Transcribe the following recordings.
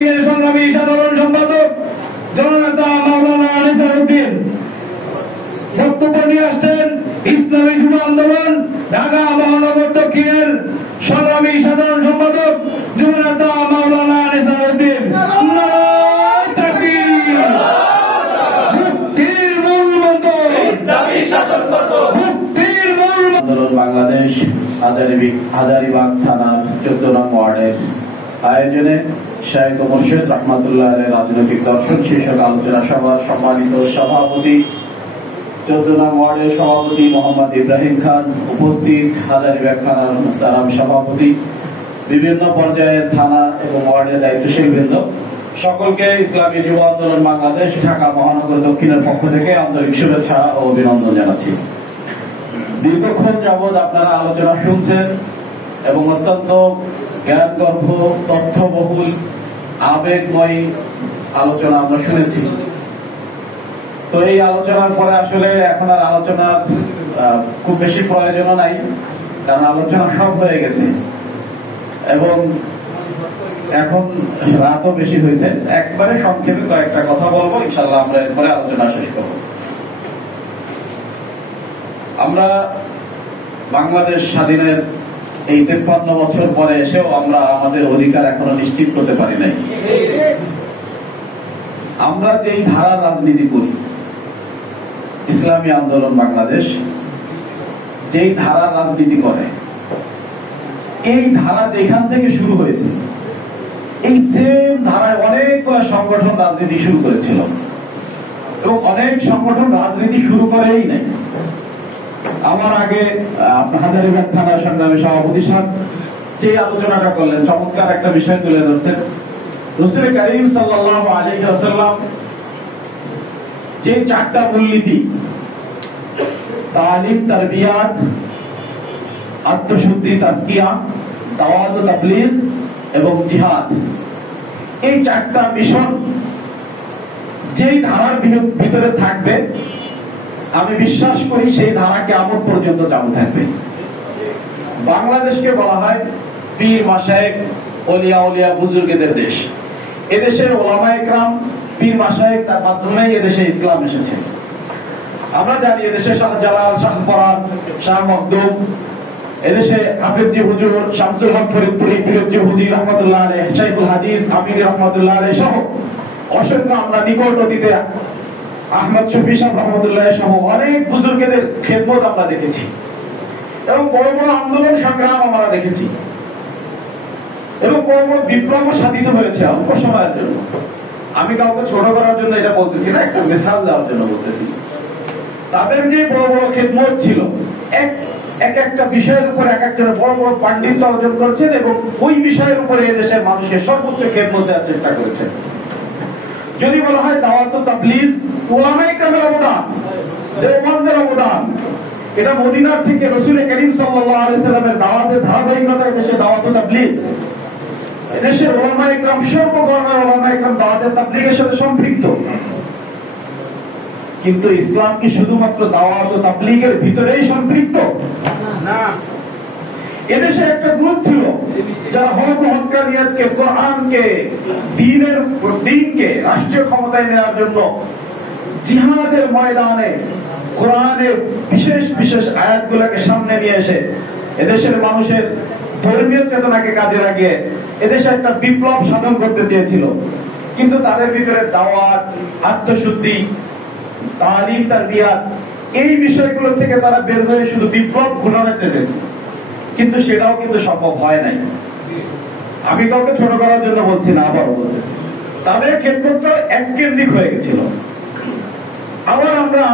সংগ্রামী সাধারণ সম্পাদক জননেতা মাওলানা আনিসার উদ্দিন বক্তব্য নিয়ে আসছেন। ইসলামী যুব আন্দোলন ঢাকা মহানগর দক্ষিণের সংগ্রামী সাধারণ সম্পাদক জননেতা মাওলানা আনিসার উদ্দিন। মুক্তির মূল মন্ত্র ইসলামী শাসন করব, মুক্তির মূল আন্দোলন বাংলাদেশ হাজারীবাগ থানার 14 নং ওয়ার্ডের আয়োজনে শাইখ মুর্শিদ রহমাতুল্লাহ আলাইহির রাজনৈতিক দর্শন শীর্ষক আলোচনা সভার সম্মানিত সভাপতি 14 নং ওয়ার্ডের সভাপতি মোহাম্মদ ইব্রাহিম খান, উপস্থিত হাজারীবাগ থানার মুহতারাম সভাপতি, বিভিন্ন পর্যায়ের থানা এবং ওয়ার্ডের দায়িত্বশীল বৃন্দ, সকলকে ইসলামী যুব আন্দোলন বাংলাদেশ ঢাকা মহানগর দক্ষিণের পক্ষ থেকে আন্তরিক শুভেচ্ছা ও অভিনন্দন জানাচ্ছি। দীর্ঘক্ষণ যাবৎ আপনারা আলোচনা শুনছেন এবং অত্যন্ত জ্ঞানগর্ভ, তথ্যবহুল, আবেগময় আলোচনা আমরা শুনেছি। তো এই আলোচনার পরে আসলে এখন আর আলোচনার খুব বেশি প্রয়োজন নাই, কারণ আলোচনা সব হয়ে গেছে এবং এখন রাতও বেশি হয়েছে। একবারে সংক্ষেপে কয়েকটা কথা বলবো, ইনশাআল্লাহ আমরা এরপরে আলোচনা শেষ করব। আমরা বাংলাদেশ স্বাধীনের এই 53 বছর পরে এসেও আমরা আমাদের অধিকার এখনো নিশ্চিত করতে পারি নাই। আমরা যেই ধারার রাজনীতি করি, ইসলামী আন্দোলন বাংলাদেশ যেই ধারার রাজনীতি করে, এই ধারা যেখান থেকে শুরু হয়েছে, এই সেম ধারায় অনেকগুলো সংগঠন রাজনীতি শুরু করেছিল এবং অনেক সংগঠন রাজনীতি শুরু করেই নাই। আমার আগে হাজারীবাগ থানার সংগ্রামী সভাপতি সাহেব যে আলোচনাটা করলেন, চমৎকার একটা বিষয় তুলে ধরছেন। রাসূল কারীম সাল্লাল্লাহু আলাইহি ওয়াসাল্লাম যে 4টা মূলনীতি, তালিম, তারবিয়াত, আত্মশুদ্ধি, তাজকিয়া, দাওয়াত ও তাবলীগ এবং জিহাদ, এই 4টা মিশন যেই ধারার ভিতরে থাকবে, আমি বিশ্বাস করি সেই ধারা কিয়ামত পর্যন্ত চালু থাকবে। বাংলাদেশকে বলা হয় পীর মাশায়েখ, ওলিয়া উলিয়া, বুজুর্গদের দেশ। এদেশের ওলামা ইকরাম, পীর মাশায়েখ, তার মাধ্যমে এদেশে ইসলাম এসেছে। আমরা জানি এদেশে শাহজালাল, শাহপরান, শাহ মখদুম, এদেশে হাফেজি হুজুর শামসুল হক ফরিদপুরি, ফিরোজজি হুজুর রহমাতুল্লাহ আলাইহি, শাইখুল হাদিস আমির রহমাতুল্লাহ আলাইহি সহ অসংখ্য আমরা নিকট অতীতে আহমদ শফি সাহেব রহমাতুল্লাহ সহ অনেক বুজুর্গদের খেদমত আমরা দেখেছি এবং বড় বড় আন্দোলন সংগ্রাম আমরা দেখেছি এবং বড় বড় বিপ্লব সাধিত হয়েছে অল্প সময়ের জন্য। আমি কাউকে ছোট করার জন্য এটা বলতেছি না, একটা মিসাল দেওয়ার জন্য বলতেছি। তাদের যে বড় বড় খেদমত ছিল, এক একটা বিষয়ের উপর এক একজনের বড় বড় পাণ্ডিত্য অর্জন করেছেন এবং ওই বিষয়ের উপরে এদেশের মানুষের সর্বোচ্চ খেদমত দেওয়ার চেষ্টা করেছেন। যদি বলা হয় দাওয়াত ও তাবলীগ, উলামা ইকরামের অবদান, দেওবন্দের অবদান, এটা মদিনার থেকে রাসূল কারীম সাল্লাল্লাহু আলাইহি সাল্লামের দাওয়াতের ধারাবাহিকতায় দেশে দাওয়াত ও তাবলীগ, এদেশের উলামা ইকরাম, সর্বধর্মের উলামা ইকরাম দাওয়াত ও তাবলীগের সাথে সম্পৃক্ত। কিন্তু ইসলাম কি শুধুমাত্র দাওয়াত ও তাবলীগের ভিতরেই সম্পৃক্ত? না। এদেশে একটা গ্রুপ ছিল যারা হক ও হক্কানিয়াতকে, কোরআনকে, দ্বীনকে রাষ্ট্রীয় ক্ষমতায় নেওয়ার জন্য জিহাদের ময়দানে কোরআনের বিশেষ বিশেষ আয়াতগুলোকে সামনে নিয়ে এসে এদেশের মানুষের ধর্মীয় চেতনাকে কাজে লাগিয়ে এদেশে একটা বিপ্লব সাধন করতে চেয়েছিল। কিন্তু তাদের ভিতরে দাওয়াত, আত্মশুদ্ধি, তালিম, তারবিয়াত, এই বিষয়গুলো থেকে তারা বের হয়ে শুধু বিপ্লব ঘটানোর চেয়েছে, কিন্তু সেটাও কিন্তু সম্ভব হয় নাই। আমি কাউকে ছোট করার জন্য বলছি না, আবারও বলতেছি, তাদের ক্ষেত্রটা এককেন্দ্রিক হয়ে গেছিল। আবার আমরা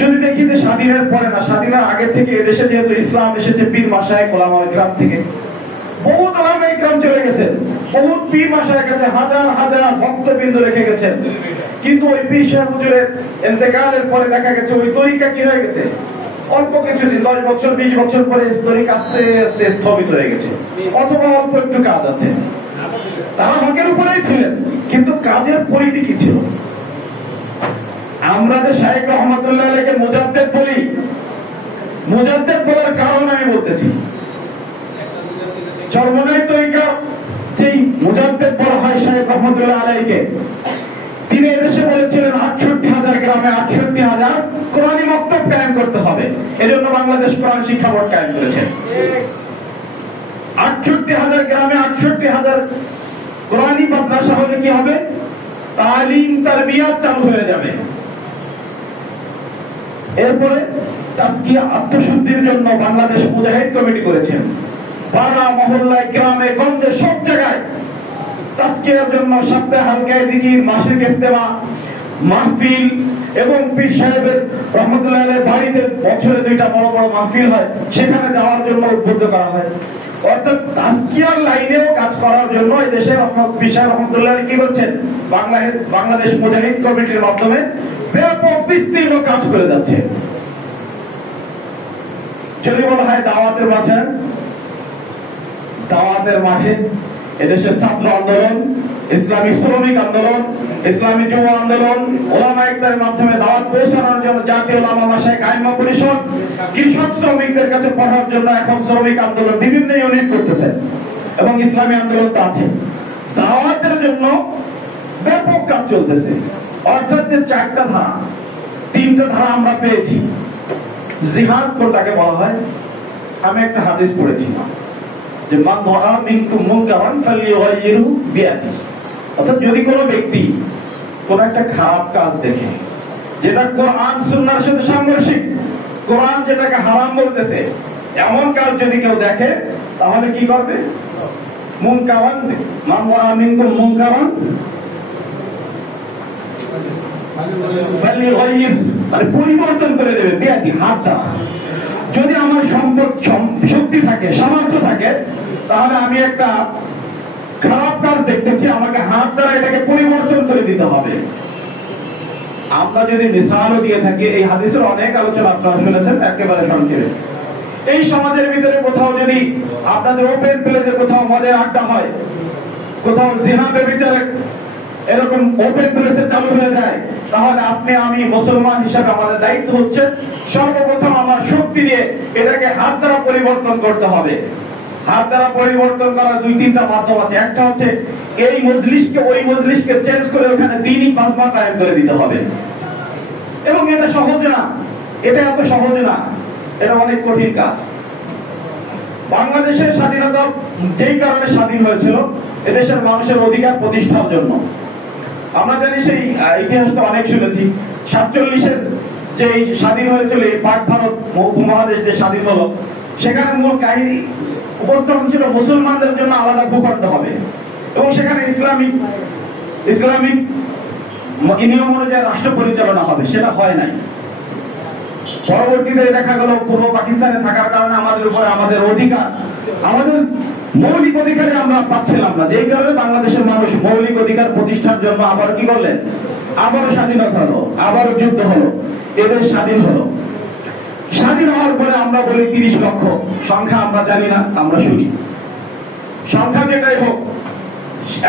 যদি দেখি যে স্বাধীনের পরে না, স্বাধীনের আগে থেকে এদেশে যেহেতু ইসলাম এসেছে পীর মাশায়েখ ওলামা ইকরাম থেকে, বহুত ওলামা ইকরাম চলে গেছেন, বহুত পীর মাশায়েখ গেছে, হাজার হাজার ভক্তবৃন্দ রেখে গেছেন। কিন্তু ওই পীর সাহেব হুজুরের ইন্তেকালের পরে দেখা গেছে ওই তরিকা কি হয়ে গেছে, অল্প কিছুদিন, 10 বছর 20 বছর পরে তরিকা আস্তে আস্তে স্থগিত হয়ে গেছে, অথবা অল্প একটু কাজ আছে। তারা হকের উপরেই ছিলেন, কিন্তু কাজের পরিধি কি ছিল? আমরা যে শাইখ রহমাতুল্লাহ আলাইহিকে মুজাদ্দিদ বলি, মুজাদ্দিদ বলার কারণ আমি বলতেছি, চরমনাই তরিকা যেই মুজাদ্দেদ বলা হয় সাহেব রহমতুল্লাহ আলাইহিকে। তিনি এদেশে বলেছিলেন ৬৮,০০০ গ্রামে ৬৮,০০০ কোরআনী মক্তব কায়েম করতে হবে। এজন্য বাংলাদেশ কোরআন শিক্ষা বোর্ড কায়েম করেছে। ৬৮,০০০ গ্রামে ৬৮,০০০ কোরআনী মাদ্রাসা হলে কি হবে? তালিম তারবিয়াত চালু হয়ে যাবে। এরপরে তাজকিয়া আত্মশুদ্ধির জন্য বাংলাদেশ মুজাহিদ কমিটি করেছেন। পাড়া মহল্লায় গ্রামে গঞ্জে সব জায়গায় তাজকিয়ার জন্য সপ্তাহে হালকায় জিকির, মাসিক ইজতেমা, মাহফিল এবং পীর সাহেবের রহমতুল্লাহ আলাইহির বাড়িতে বছরে 2টা বড় বড় মাহফিল হয়, সেখানে যাওয়ার জন্য উদ্বুদ্ধ করা হয়। অর্থাৎ তাজকিয়ার লাইনেও কাজ করার জন্য এই দেশের পীর সাহেব রহমতুল্লাহ আলাইহি কি বলছেন, বাংলাদেশ মুজাহিদ কমিটির মাধ্যমে ব্যাপক বিস্তীর্ণ কাজ করে যাচ্ছে। যদি বলা হয় দাওয়াতের মাঠে এদেশের ছাত্র আন্দোলন, ইসলামী শ্রমিক আন্দোলন, ইসলামী যুব আন্দোলন, ওলামা ইকরামের মাধ্যমে দাওয়াত পৌঁছানোর জন্য জাতীয় ওলামা মাশায়েখ আইম্মা পরিষদ, কৃষক শ্রমিকদের কাছে পড়ার জন্য এখন শ্রমিক আন্দোলন বিভিন্ন ইউনিট করতেছে এবং ইসলামী আন্দোলন তো আছে। দাওয়াতের জন্য ব্যাপক কাজ চলতেছে। অর্থাৎ যে 4টা ধারা, 3টা ধারা আমরা পেয়েছি। জিহাদ কোনটাকে বলা হয়? আমি একটা হাদিস পড়েছি যে মান রাআ মিনকুম মুনকারান ফালইয়ুগাইয়িরহু বিয়াদিহি। অর্থাৎ যদি কোনো ব্যক্তি কোন একটা খারাপ কাজ দেখে যেটা কোরআন সুন্নাহর সাথে সাংঘর্ষিক, কোরআন যেটাকে হারাম বলতেছে, এমন কাজ যদি কেউ দেখে তাহলে কি করবে? মুনকারান, মান রাআ মিনকুম মুনকারান ফালইয়ুগাইয়ির, মানে পরিবর্তন করে দেবে বিয়াদিহি, হাত দ্বারা। যদি আমার সম্পদ শক্তি থাকে, সামর্থ্য থাকে, তাহলে আমি একটা খারাপ কাজ দেখতেছি, আমাকে হাত দ্বারা এটাকে পরিবর্তন করে দিতে হবে। আমরা যদি মিসালও দিয়ে থাকি, এই হাদিসের অনেক আলোচনা আপনারা শুনেছেন, একেবারে সংক্ষেপে। এই সমাজের ভিতরে কোথাও যদি আপনাদের ওপেন প্লেসে কোথাও মদের আড্ডা হয়, কোথাও জিনা ব্যভিচার এরকম ওপেন প্লেসে চালু হয়ে যায়, তাহলে আপনি আমি মুসলমান হিসাবে আমাদের দায়িত্ব হচ্ছে সর্বপ্রথম আমার শক্তি দিয়ে এটাকে হাত দ্বারা পরিবর্তন করতে হবে। হাত দ্বারা পরিবর্তন করার 2-3টা মাধ্যম আছে। একটা হচ্ছে এই মজলিসকে ওই মজলিসকে চেঞ্জ করে ওখানে দ্বীনি মাজমা কায়েম করে দিতে হবে। এবং এটা সহজ না, এটা এত সহজ না, এটা অনেক কঠিন কাজ। বাংলাদেশের স্বাধীনতা যেই কারণে স্বাধীন হয়েছিল, এদেশের মানুষের অধিকার প্রতিষ্ঠার জন্য। আমরা জানি সেই ইতিহাসটা অনেক শুনেছি। 47-এর যে স্বাধীন হয়েছিল, এই পাক ভারত উপমহাদেশ যে স্বাধীন হলো, সেখানে মূল কাহিনী উপস্থাপন ছিল মুসলমানদের জন্য আলাদা ভূখণ্ড হবে এবং সেখানে ইসলামিক নিয়ম অনুযায়ী রাষ্ট্র পরিচালনা হবে। সেটা হয় নাই। পরবর্তীতে দেখা গেল পূর্ব পাকিস্তানে থাকার কারণে আমাদের উপরে আমাদের অধিকার, আমাদের মৌলিক অধিকারে আমরা পাচ্ছিলাম না, যেই কারণে বাংলাদেশের মানুষ মৌলিক অধিকার প্রতিষ্ঠার জন্য আবার কি করলেন, আবারও স্বাধীনতা হলো, আবারও যুদ্ধ হলো, এদের স্বাধীন হলো। স্বাধীন হওয়ার পরে আমরা বলি 30 লক্ষ, সংখ্যা আমরা জানি না, আমরা শুনি। সংখ্যা যেটাই হোক,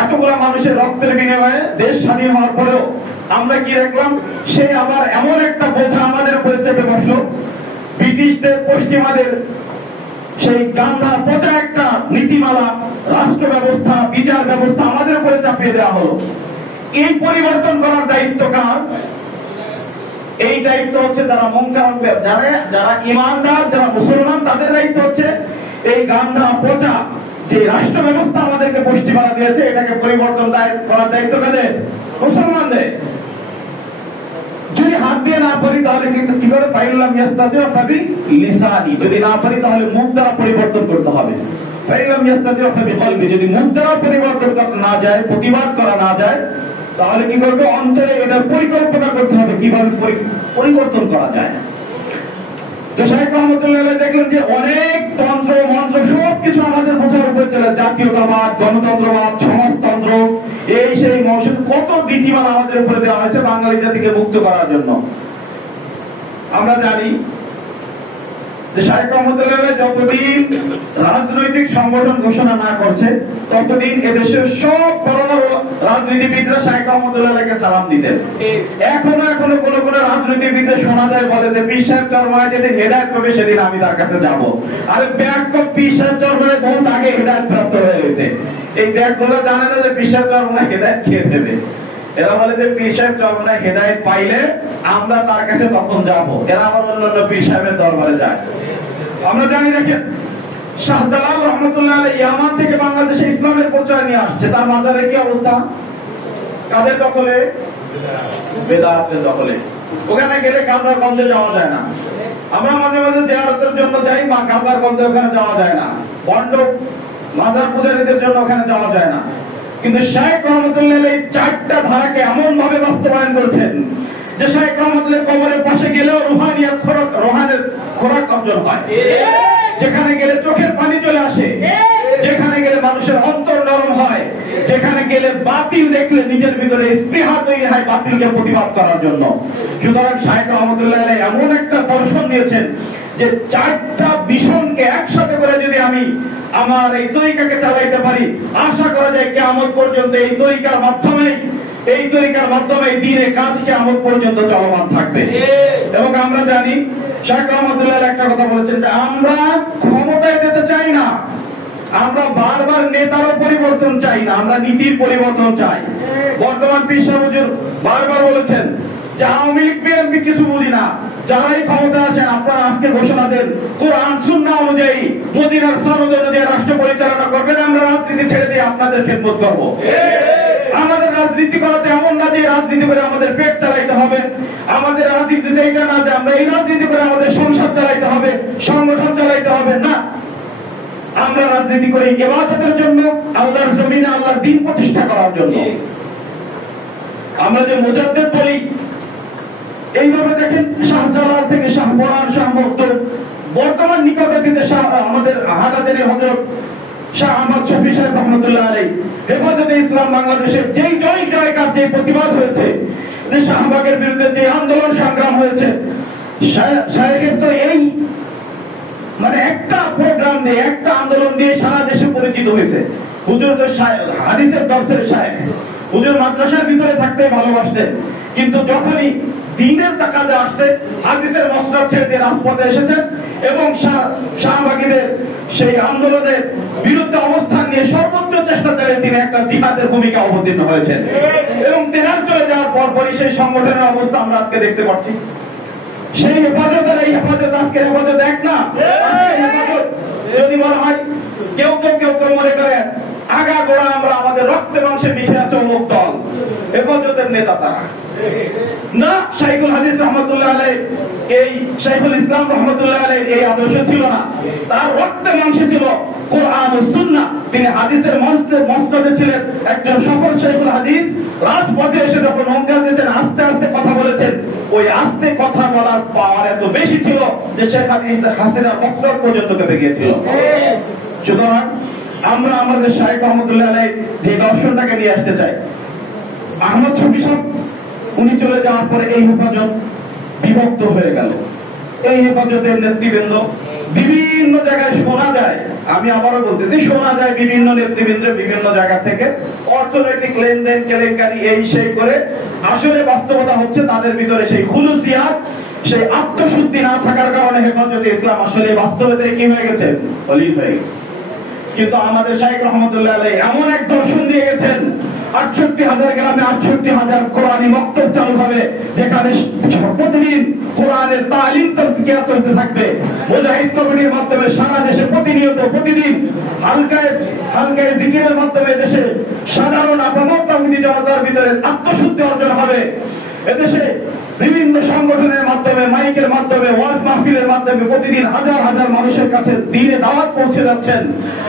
এতগুলো মানুষের রক্তের বিনিময়ে দেশ স্বাধীন হওয়ার পরেও আমরা কি দেখলাম, সে আবার এমন একটা বোঝা আমাদের উপরে চেপে বসলো। ব্রিটিশদের, পশ্চিমাদের সেই গান্ধা পচা একটা নীতিমালা, রাষ্ট্র ব্যবস্থা, বিচার ব্যবস্থা আমাদের উপরে চাপিয়ে দেওয়া হলো। এই পরিবর্তন করার দায়িত্ব কার? এই দায়িত্ব হচ্ছে যারা মুনকার, যারা ইমানদার, যারা মুসলমান, তাদের দায়িত্ব হচ্ছে এই গান্ধা পচা যে রাষ্ট্র ব্যবস্থা আমাদেরকে পশ্চিমারা দিয়েছে, এটাকে পরিবর্তন করার দায়িত্ব কাদের? মুসলমানদের। যদি হাত দিয়ে না পারি তাহলে কিন্তু কি করে? ফাইলাম ইয়াস্তাতিউ ফাবি লিসানি, যদি না পারি তাহলে মুখ দ্বারা পরিবর্তন করতে হবে। ফাইলাম ইয়াস্তাতিউ ফাবি কলবি, যদি মুখ দ্বারা পরিবর্তন করা না যায়, প্রতিবাদ করা না যায়, তাহলে কি করবে? অন্তরে এটা পরিকল্পনা করতে হবে কিভাবে পরিবর্তন করা যায়। তো শাইখ রহমতুল্লাহ আলাইহি দেখলেন যে অনেক তন্ত্র মন্ত্র সবকিছু আমাদের বোঝার উপরে চলে, জাতীয়তাবাদ, গণতন্ত্রবাদ, সমাজতন্ত্র, এই সেই মৌসুম কত নীতিমালা আমাদের উপরে দেওয়া হয়েছে বাঙালি জাতিকে মুক্ত করার জন্য। আমরা জানি যে শাইখ রহমতুল্লাহ আলাইহি যতদিন রাজনৈতিক সংগঠন ঘোষণা না করছে, ততদিন এদেশের সব বড় রাজনীতিবিদরা শাইখ রহমতুল্লাহ আলাইহিকে সালাম দিতেন। এখনো কোন রাজনীতিবিদরা শোনা যায় বলে যে পীর সাহেব চরমনায় যেদিন হেদায়েত পাবে সেদিন আমি তার কাছে যাব। আরে ব্যাক পীর সাহেব চরমনায় বহুত আগে হেদায়েত প্রাপ্ত হয়ে গেছে। এই ব্যাগগুলো জানে না যে পীর সাহেব চরমনায় হেদায়েত খেয়ে দেবে। এরা বলে যে পীর সাহেব চরমনায় হেদায়েত পাইলে আমরা তার কাছে তখন যাব। এরা আবার অন্যান্য পীর সাহেবের দরবারে যায়। আমরা জানি, দেখেন শাহজালাল রহমতুল্লাহ আলাইহি ইয়ামান থেকে বাংলাদেশে ইসলামের প্রচার নিয়ে আসছে। তার মাজারের কি অবস্থা? কাদের দখলে? বেদাতের দখলে। ওখানে গেলে গাজার গন্ধে যাওয়া যায় না। আমরা মাঝে মাঝে জিয়ারতের জন্য যাই, মা গাজার গন্ধে ওখানে যাওয়া যায় না। বন্ড মাজার পূজারীদের জন্য ওখানে যাওয়া যায় না। কিন্তু শাইখ রহমতুল্লাহ আলাইহি চারটা ধারাকে এমন ভাবে বাস্তবায়ন করেছেন যে শাইখ রহমতুল্লাহ কবরের পাশে গেলেও রুহানিয়াত রোহানের খোরাক অর্জন হয়। যেখানে গেলে চোখের পানি চলে আসে, যেখানে গেলে মানুষের অন্তর নরম হয়, যেখানে গেলে বাতিল দেখলে নিজের ভিতরে স্পৃহা তৈরি হয় বাতিলকে প্রতিবাদ করার জন্য। সুতরাং শাইখ রহমতুল্লাহ আলাইহি এমন একটা দর্শন দিয়েছেন যে চারটা মিশনকে একসাথে করে যদি আমি আমার এই তরিকাকে চালাইতে পারি, আশা করা যায় কিয়ামত পর্যন্ত এই তরিকার মাধ্যমে দ্বীনে কাজ কিয়ামত পর্যন্ত চলমান থাকবে। এবং আমরা জানি শাইখ রহমতুল্লাহ আলাইহি একটা কথা বলেছেন যে আমরা ক্ষমতায় যেতে চাই না, আমরা বারবার নেতারও পরিবর্তন চাই না, আমরা নীতির পরিবর্তন চাই। বর্তমান পীর সাহেব হুজুর বারবার বলেছেন যে আওয়ামী লীগ বিএনপি কিছু বুঝি না, যারাই ক্ষমতা আছেন আপনারা আজকে ঘোষণা দেন কোরআন সুন্নাহ অনুযায়ী মদিনার সনদ অনুযায়ী রাষ্ট্র পরিচালনা করবেন, আমরা রাজনীতি ছেড়ে দিয়ে আপনাদের খেদমত করব। আমাদের রাজনীতি করাতে এমন না যে রাজনীতি করে আমাদের পেট চালাইতে হবে, আমাদের রাজনীতিতে এটা না যে আমরা এই রাজনীতি করে আমাদের সংসার চালাইতে হবে, সংগঠন চালাইতে হবে, না। আমরা রাজনীতি করি ইবাদতের জন্য, আল্লাহর জমিনে আল্লাহর দ্বীন প্রতিষ্ঠা করার জন্য। আমরা যে মুজাদ্দিদ বলি, এইভাবে দেখেন শাহজালাল থেকে শাহ পরান, শাহ মখদুম, বর্তমান নিকটাতীতে আমাদের হাটাদারি হযরত শাহ আহমদ শফি সাহেব রহমতুল্লাহ আলাইহি হেফাজতে ইসলাম বাংলাদেশের যেই জয়কার, যে প্রতিবাদ হয়েছে, যে শাহবাগের বিরুদ্ধে যে আন্দোলন সংগ্রাম হয়েছে, শাহের তো এই মানে একটা প্রোগ্রাম দিয়ে, একটা আন্দোলন দিয়ে সারা দেশে পরিচিত হয়েছে। হুজুর তো হাদিসের দর্শের শায়েখ, হুজুর মাদ্রাসার ভিতরে থাকতে ভালোবাসতেন, কিন্তু যখনই দ্বীনের তাকাদে আসছে হাদিসের মসনদ ছেড়ে দিয়ে রাজপথে এসেছেন এবং শাহবাগীদের সেই আন্দোলনের বিরুদ্ধে অবস্থান নিয়ে সর্বোচ্চ চেষ্টা চালিয়ে তিনি একটা জিহাদের ভূমিকা অবতীর্ণ হয়েছেন। এবং তেনার চলে যাওয়ার পরপরই সেই সংগঠনের অবস্থা আমরা আজকে দেখতে পাচ্ছি। সেই হেফাজত আর এই হেফাজত আজকের হেফাজত এক না। যদি বলা হয় কেউ মনে করে আগা গোড়া আমরা আমাদের রক্তে মাংসে মিশে আছে অমুক দল, হেফাজতের নেতা তারা না। শাইখুল হাদিস রহমতুল্লাহ আলাইহি, এই শাইখুল ইসলাম রহমতুল্লাহ আলাইহি এই আদর্শ ছিল না, তার রক্তে মাংসে ছিল কোরআন ও সুন্নাহ। তিনি হাদিসের মসনদে ছিলেন, একজন সফল শাইখুল হাদিস। রাজপথে এসে যখন হুঙ্কার দিয়েছেন, আস্তে আস্তে কথা বলেছেন, ওই আস্তে কথা বলার পাওয়ার এত বেশি ছিল যে শেখ হাসিনার মসনদ পর্যন্ত কেঁপে গিয়েছিল। সুতরাং আমরা আমাদের শাইখ রহমতুল্লাহ আলাইহি যে দর্শনটাকে নিয়ে আসতে চাই। আহমদ শফি সাহেব উনি চলে যাওয়ার পরে এই হেফাজত বিভক্ত হয়ে গেল। এই হেফাজতের নেতৃবৃন্দ বিভিন্ন জায়গায় শোনা যায়, আমি আবারও বলতেছি, শোনা যায় বিভিন্ন নেতৃবৃন্দ বিভিন্ন জায়গা থেকে অর্থনৈতিক লেনদেন, কেলেঙ্কারি, এই সেই করে আসলে বাস্তবতা হচ্ছে তাদের ভিতরে সেই খুলুসিয়াত, সেই আত্মশুদ্ধি না থাকার কারণে হেফাজতে ইসলাম আসলে বাস্তবতা কি হয়ে গেছে, অলিভ হয়ে গেছে। কিন্তু আমাদের শাইখ রহমতুল্লাহ আলাইহি এমন এক দর্শন দিয়ে গেছেন, ৬৮,০০০ গ্রামে ৬৮,০০০ কোরআনী মক্তব চালু হবে, যেখানে প্রতিদিন কোরআনের তালিম তাজকিয়া চলতে থাকবে। মুজাহিদ কমিটির মাধ্যমে সারা দেশে প্রতিদিন হালকায় জিকিরের মাধ্যমে দেশে সাধারণ আপামত্তামী জনতার ভিতরে আত্মশুদ্ধি অর্জন হবে। এদেশে বিভিন্ন সংগঠনের মাধ্যমে, মাইকের মাধ্যমে, ওয়াজ মাহফিলের মাধ্যমে প্রতিদিন হাজার হাজার মানুষের কাছে দ্বীনে দাওয়াত পৌঁছে যাচ্ছেন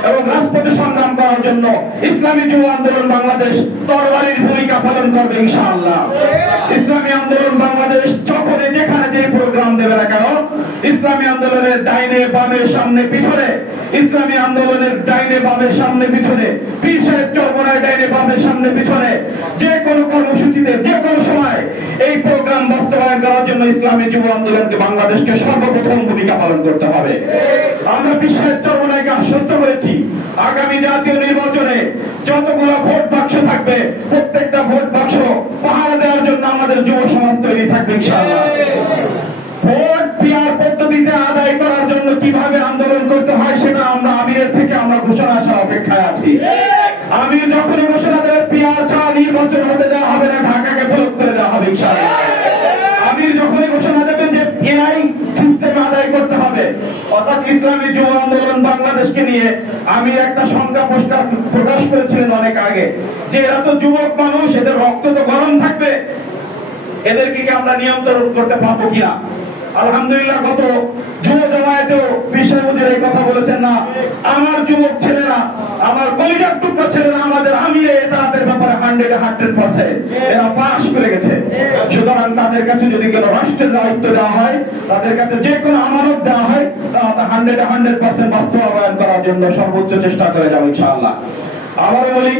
এবং রাজপথে সংগ্রাম করার জন্য ইসলামী যুব আন্দোলন বাংলাদেশ তরবারির ভূমিকা পালন করবে ইনশাআল্লাহ। ইসলামী আন্দোলন বাংলাদেশ যখনই যেখানে যে প্রোগ্রাম দেবে না কেন, ইসলামী আন্দোলনের ডাইনে বামে সামনে পিছনে, ইসলামী আন্দোলনের ডাইনে বামে সামনে পিছনে, পীর সাহেব চরমনায় ডাইনে বামে সামনে পিছনে, যে কোনো কর্মসূচিতে যে কোনো সময় এই প্রোগ্রাম বাস্তবায়ন করার জন্য ইসলামী যুব আন্দোলনকে বাংলাদেশকে সর্বপ্রথম ভূমিকা পালন করতে হবে। আমরা পীর সাহেব চরমনায়কে আশ্বস্ত করেছি, আগামী জাতীয় নির্বাচনে যতগুলো ভোট বাক্স থাকবে প্রত্যেকটা ভোট বাক্স পাহারা দেওয়ার জন্য আমাদের যুব সমাজ তৈরি থাকবে ইনশাআল্লাহ। ভোট পিয়ার পদ্ধতিতে আদায় করার জন্য কিভাবে আন্দোলন করতে হয় সেটা আমরা আমিরের থেকে আমরা ঘোষণা আসার অপেক্ষায় আছি। আমির যখনই ঘোষণা দেবে পিয়ার ছাড়া নির্বাচন হতে দেওয়া হবে না, ঢাকাকে ব্লক করে দেওয়া হবে ইনশাআল্লাহ। আমির যখনই ঘোষণা দেবেন যে এআই সিস্টেম আদায় করতে হবে, অর্থাৎ ইসলামী যুব আন্দোলন বাংলাদেশকে নিয়ে আমির একটা সংখ্যা প্রকাশ করেছিলেন অনেক আগে, যে এরা তো যুবক মানুষ, এদের রক্ত তো গরম থাকবে, এদেরকে কি আমরা নিয়ন্ত্রণ করতে পারবো কিনা। আলহামদুলিল্লাহ গত যুব জমায়েতেও বিষয় হুজুর এই কথা বলেছেন, না আমার যুবক ছেলেরা, আমার কলিজার টুকরা ছেলেরা আমাদের আমিরে এতাহাতের ব্যাপারে 100% এরা পাশ করে গেছে। সুতরাং তাদের কাছে যদি কোনো রাষ্ট্রের দায়িত্ব দেওয়া হয়, তাদের কাছে যে কোনো আমানত দেওয়া হয়, তা 100% বাস্তবায়ন করার জন্য সর্বোচ্চ চেষ্টা করে যাবো ইনশাআল্লাহ। আবারও বলি,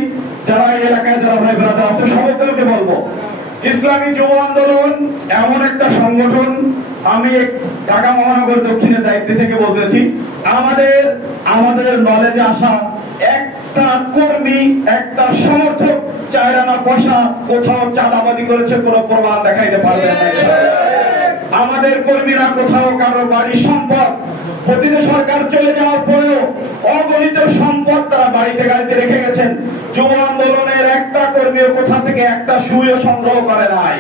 যারা এই এলাকায় যারা ভাই ব্রাদার আছে সকলকে বলবো, ইসলামী যুব আন্দোলন এমন একটা সংগঠন, আমি ঢাকা মহানগর দক্ষিণের দায়িত্ব থেকে বলতেছি, আমাদের নলেজে আসা একটা কর্মী, একটা সমর্থক 4 আনা পয়সা কোথাও চাঁদাবাদি করেছে কোন প্রমাণ দেখাইতে পারবেন না। আমাদের কর্মীরা কোথাও কারো বাড়ির সম্পদ, প্রতিটি সরকার চলে যাওয়ার পরেও অগণিত সম্পদ তারা বাড়িতে গাড়িতে রেখে গেছেন। যুব আন্দোলনের একটা কর্মীও কোথা থেকে একটা সুইও সংগ্রহ করে নাই।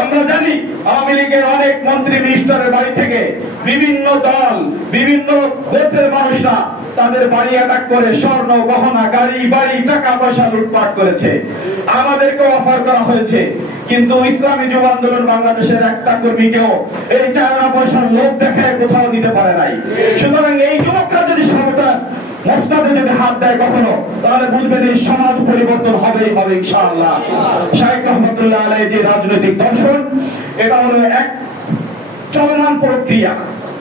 আমরা জানি আওয়ামী লীগের অনেক মন্ত্রী মিনিস্টারের বাড়ি থেকে বিভিন্ন দল, বিভিন্ন গোত্রের মানুষরা তাদের বাড়ি অ্যাটাক করে স্বর্ণ গহনা, গাড়ি বাড়ি, টাকা পয়সা লুটপাট করেছে। আমাদেরকে অফার করা হয়েছে, কিন্তু ইসলামী যুব আন্দোলন বাংলাদেশের একটা কর্মীকেও এই 4 আনা পয়সার লোভ দেখায় কোথাও দিতে পারে নাই। সুতরাং এই যুবকরা যদি সর্বদা মসনাদে যদি হাত দেয় কখনো, তাহলে বুঝবেন এই সমাজ পরিবর্তন হবেই হবে ইনশাআল্লাহ। শাইখ রহমতুল্লাহ আলাইহি যে রাজনৈতিক দর্শন, এটা হলো এক চলমান প্রক্রিয়া।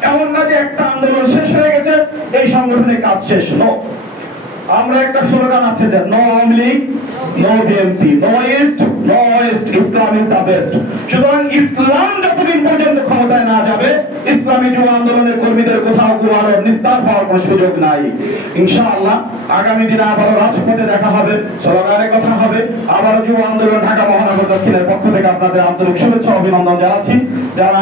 এমন না যে একটা আন্দোলন শেষ হয়ে গেছে, এই সংগঠনের কাজ শেষ। আমরা একটা স্লোগান আছে যে no Awami League, no BNP, no east, no west, Islam is the best. সুতরাং ইসলাম যতদিন পর্যন্ত ক্ষমতায় না যাবে, ইসলামী যুব আন্দোলনের কর্মীদের কোথাও ঘুমানোর, নিস্তার পাওয়ার কোনো সুযোগ নাই। ইনশাআল্লাহ আগামী দিনে আবারও রাজপথে দেখা হবে, স্লোগানে কথা হবে। আবারও যুব আন্দোলন ঢাকা মহানগর দক্ষিণের পক্ষ থেকে আপনাদের আন্তরিক শুভেচ্ছা অভিনন্দন জানাচ্ছি। যারা